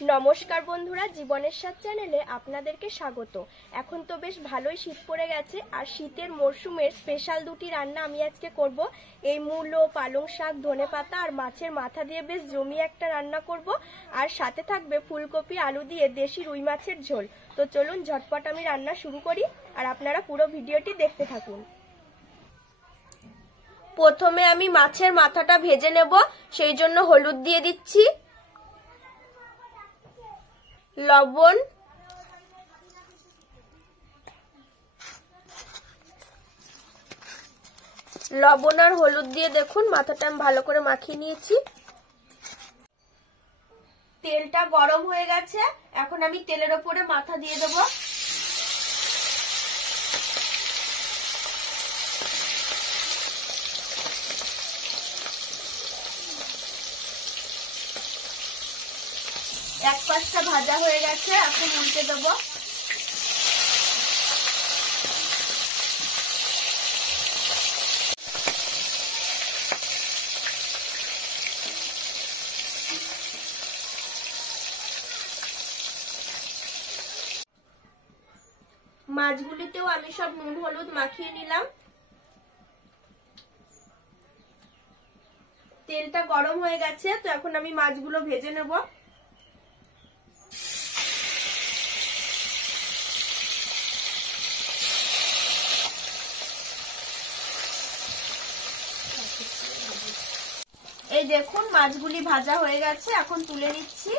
নমস্কার বন্ধুরা, জীবনের স্বাদ চ্যানেলে আপনাদেরকে স্বাগত। এখন তো বেশ ভালোই শীত পড়ে গেছে, আর শীতের মরশুমের স্পেশাল দুটি রান্না আমি আজকে করব। এই মূলো, পালং শাক, ধনেপাতা আর মাছের মাথা দিয়ে বেশ জমিয়ে একটা রান্না করব, আর সাথে থাকবে ফুলকপি আলু দিয়ে দেশি রুই মাছের ঝোল। তো চলুন ঝটপট আমি রান্না শুরু করি, আর আপনারা পুরো ভিডিওটি দেখতে থাকুন। প্রথমে আমি মাছের মাথাটা ভেজে নেব, সেই জন্য হলুদ দিয়ে দিচ্ছি, লবণ, আর হলুদ দিয়ে দেখুন মাথাটা আমি ভালো করে মাখিয়ে নিয়েছি। তেলটা গরম হয়ে গেছে, এখন আমি তেলের ওপরে মাথা দিয়ে দেব। এক পাশটা ভাজা হয়ে গেছে, এখন উল্টে দেব। মাছগুলিতেও আমি সব নুন হলুদ মাখিয়ে নিলাম। তেলটা গরম হয়ে গেছে, তো এখন আমি মাছগুলো ভেজে নেব। এই দেখুন মাছগুলি ভাজা হয়ে গেছে, এখন তুলে নিচ্ছি।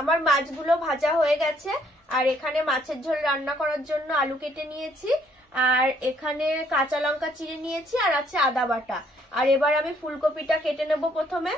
আমার মাছগুলো ভাজা হয়ে গেছে, আর এখানে মাছের ঝোল রান্না করার জন্য আলু কেটে নিয়েছি, আর এখানে কাঁচা লঙ্কা চিড়ে নিয়েছি, আর আছে আদা বাটা। আর এবার আমি ফুলকপিটা কেটে নেব প্রথমে।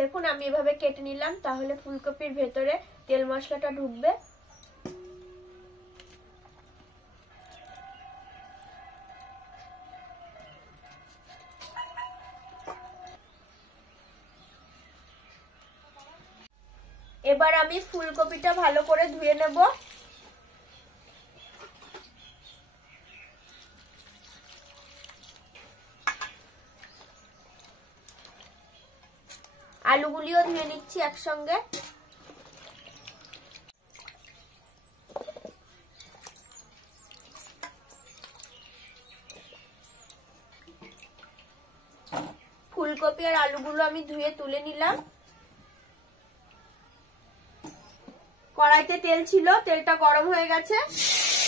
দেখুন আমি এভাবে কেটে নিলাম, তাহলে ফুলকপির ভেতরে তেল মশলাটা ঢুকবে। এবার আমি ফুলকপিটা ভালো করে ধুয়ে নেব। আলুগুলিও ধুয়ে নিচ্ছি একসঙ্গে। ফুলকপি আর আলুগুলো আমি ধুয়ে তুলে নিলাম। কড়াইতে তেল ছিল, তেলটা গরম হয়ে গেছে,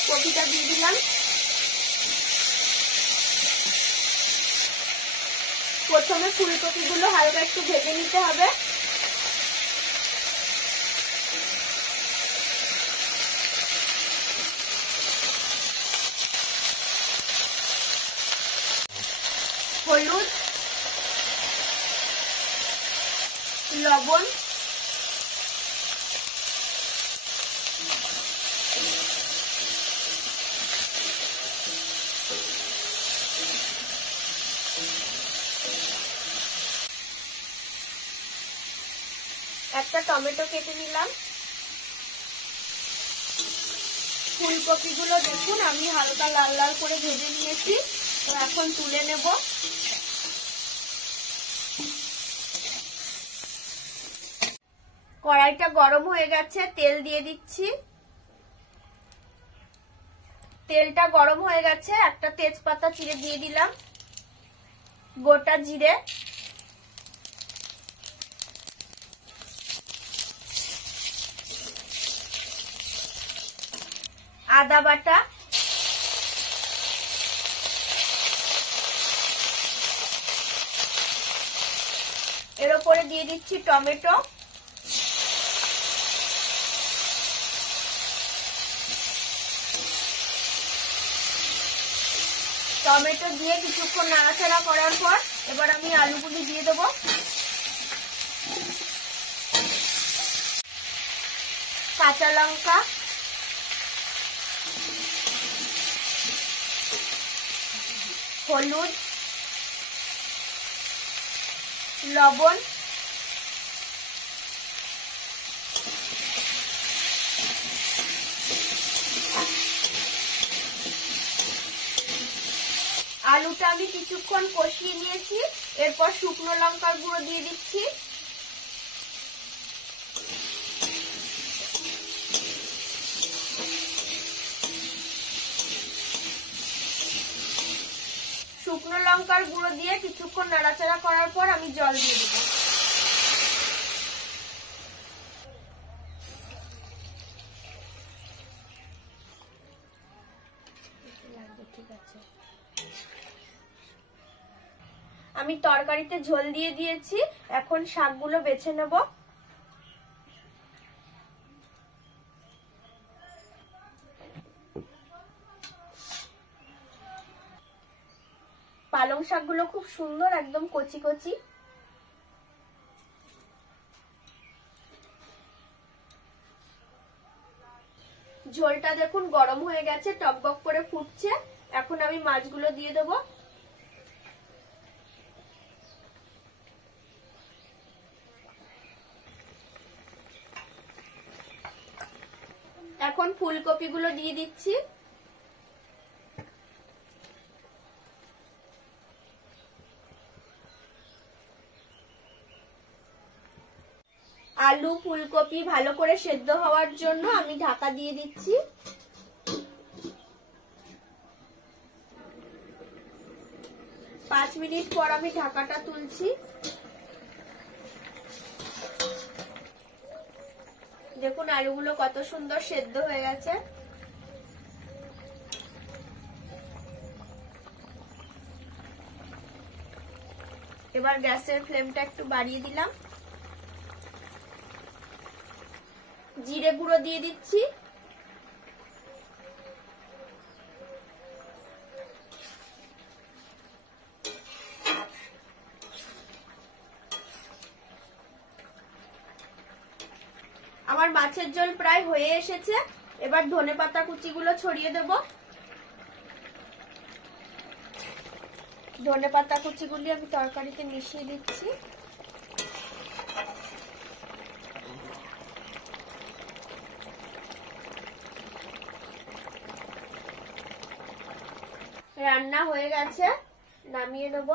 কপিটা দিয়ে দিলাম। প্রথমে ফুলকপিগুলো হালকা একটু ভেজে নিতে হবে। হলুদ, লবণ, একটা টমেটো কেটে নিলাম। ফুলকপিগুলো দেখুন আমি হালকা লাল লাল করে ভেজে নিয়েছি, তো এখন তুলে নেব। কড়াইটা গরম হয়ে গেছে, তেল দিয়ে দিচ্ছি। তেলটা গরম হয়ে গেছে, একটা তেজপাতা চিড়ে দিয়ে দিলাম, গোটা জিরে, আদা বাটা, এর উপরে দিয়ে দিচ্ছি টমেটো, টমেটো দিয়ে কিছুক্ষণ নাড়াচাড়া করার পর এবার আমি আলুগুলি দিয়ে দেবো। কাঁচা লঙ্কা, হলুদ, লবণ, আলুটা আমি কিছুক্ষণ কষিয়ে নিয়েছি। এরপর শুকনো লঙ্কার গুঁড়ো দিয়ে দিচ্ছি। শুকনো লঙ্কার গুঁড়ো দিয়ে কিছুক্ষণ নাড়াচাড়া করার পর আমি জল দিয়ে দেবো। ঠিক আছে, আমি তরকারিতে ঝোল দিয়ে দিয়েছি। এখন শাকগুলো বেছে নেব। পালং শাকগুলো খুব সুন্দর, একদম কচি কচি। ঝোলটা দেখুন গরম হয়ে গেছে, টকবক করে ফুটছে। এখন আমি মাছগুলো দিয়ে দেবো। এখন ফুলকপিগুলো দিয়ে দিচ্ছি। আলু ফুলকপি ভালো করে সেদ্ধ হওয়ার জন্য আমি ঢাকা দিয়ে দিচ্ছি। 5 মিনিট পর আমি ঢাকাটা তুলছি। দেখুন আলুগুলো কত সুন্দর সেদ্ধ হয়ে গেছে। এবার গ্যাসের ফ্লেমটা একটু বাড়িয়ে দিলাম। জিরে গুঁড়ো দিয়ে দিচ্ছি। আমার মাছের ঝোল প্রায় হয়ে এসেছে। এবার ধনেপাতা কুচিগুলো ছড়িয়ে দেব। ধনেপাতা কুচিগুলি আমি তরকারিতে মিশিয়ে দিচ্ছি। রান্না হয়ে গেছে, নামিয়ে নেব।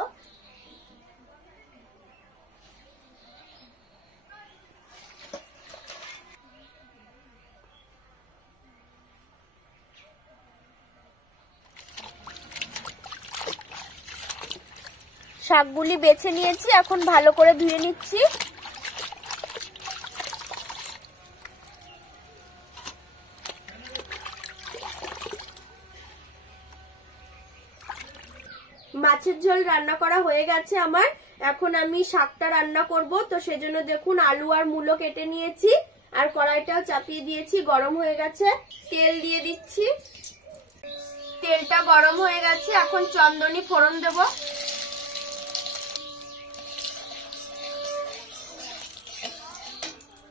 শাকগুলি বেছে নিয়েছি, এখন ভালো করে ধুয়ে নিচ্ছি। মাছের ঝোল রান্না করা হয়ে গেছে আমার। এখন আমি শাকটা রান্না করব, তো সেজন্য দেখুন আলু আর মূলো কেটে নিয়েছি আর কড়াইটাও চাপিয়ে দিয়েছি, গরম হয়ে গেছে। তেল দিয়ে দিচ্ছি। তেলটা গরম হয়ে গেছে, এখন চন্দনী ফোড়ন দেব।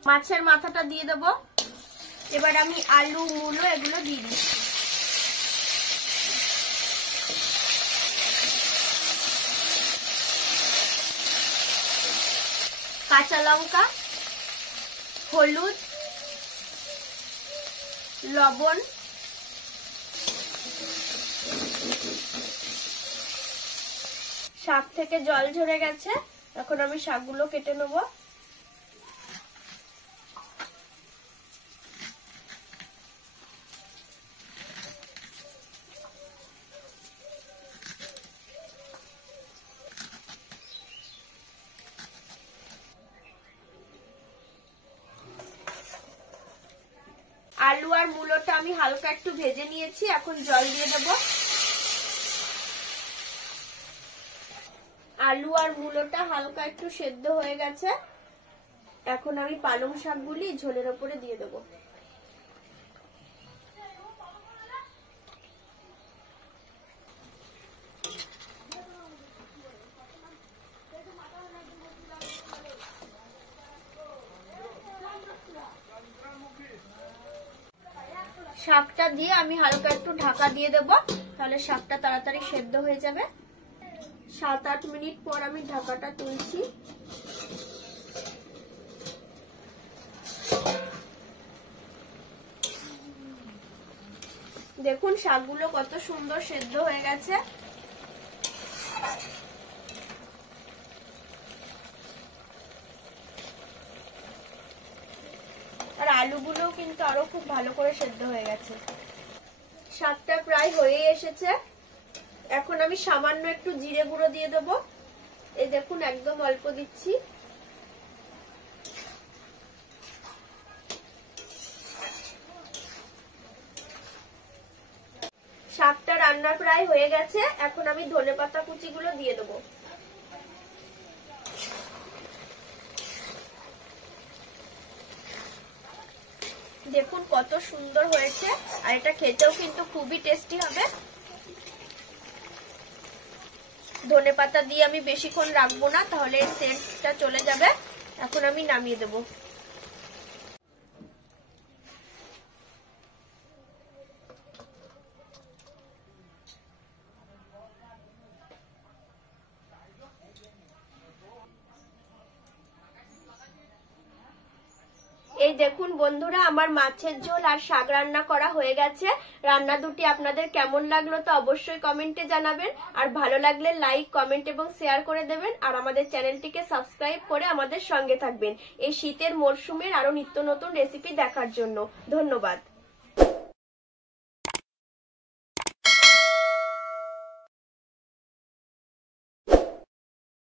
মাছের মাথাটা দিয়ে দেব। এবার আমি আলু মূলো এগুলো দিয়ে দিচ্ছি। কাঁচা লঙ্কা, হলুদ, লবণ, শাক থেকে জল ঝরে গেছে। এখন আমি শাকগুলো কেটে নেব। আলু আর মূলোটা আমি হালকা একটু ভেজে নিয়েছি, এখন জল দিয়ে দেব। আলু আর মূলোটা হালকা একটু সেদ্ধ হয়ে গেছে। এখন আমি পালং শাকগুলি ঝোলের ওপরে দিয়ে দেব। শাকটা দিয়ে আমি হালকা একটু ঢাকা দিয়ে দেব, তাহলে শাকটা তাড়াতাড়ি সেদ্ধ হয়ে যাবে। 7-8 মিনিট পর আমি ঢাকাটা তুলছি। দেখুন শাকগুলো কত সুন্দর সেদ্ধ হয়ে গেছে। আর আলুগুলো কিন্তু আরো খুব ভালো করে সেদ্ধ হয়ে গেছে। শাকটা প্রায় হয়ে এসেছে। এখন আমি সামান্য একটু জিরে গুঁড়ো দিয়ে দেবো। এই দেখুন একদম অল্প দিচ্ছি। শাকটা রান্না প্রায় হয়ে গেছে। এখন আমি ধনেপাতা কুচিগুলো দিয়ে দেবো। দেখুন কত সুন্দর হয়েছে, আর এটা খেতেও কিন্তু খুবই টেস্টি হবে। ধনেপাতা দিয়ে আমি বেশিক্ষণ রাখবো না, তাহলে সেন্টটা চলে যাবে। এখন আমি নামিয়ে দেবো। এই দেখুন বন্ধুরা, আমার মাছের ঝোল আর শাক রান্না করা হয়ে গেছে। রান্না দুটি আপনাদের কেমন লাগলো তো অবশ্যই কমেন্টে জানাবেন। আর ভালো লাগলে লাইক, কমেন্ট এবং শেয়ার করে দেবেন। আর আমাদের চ্যানেলটিকে সাবস্ক্রাইব করে আমাদের সঙ্গে থাকবেন এই শীতের মরশুমের আরো নিত্য নতুন রেসিপি দেখার জন্য। ধন্যবাদ।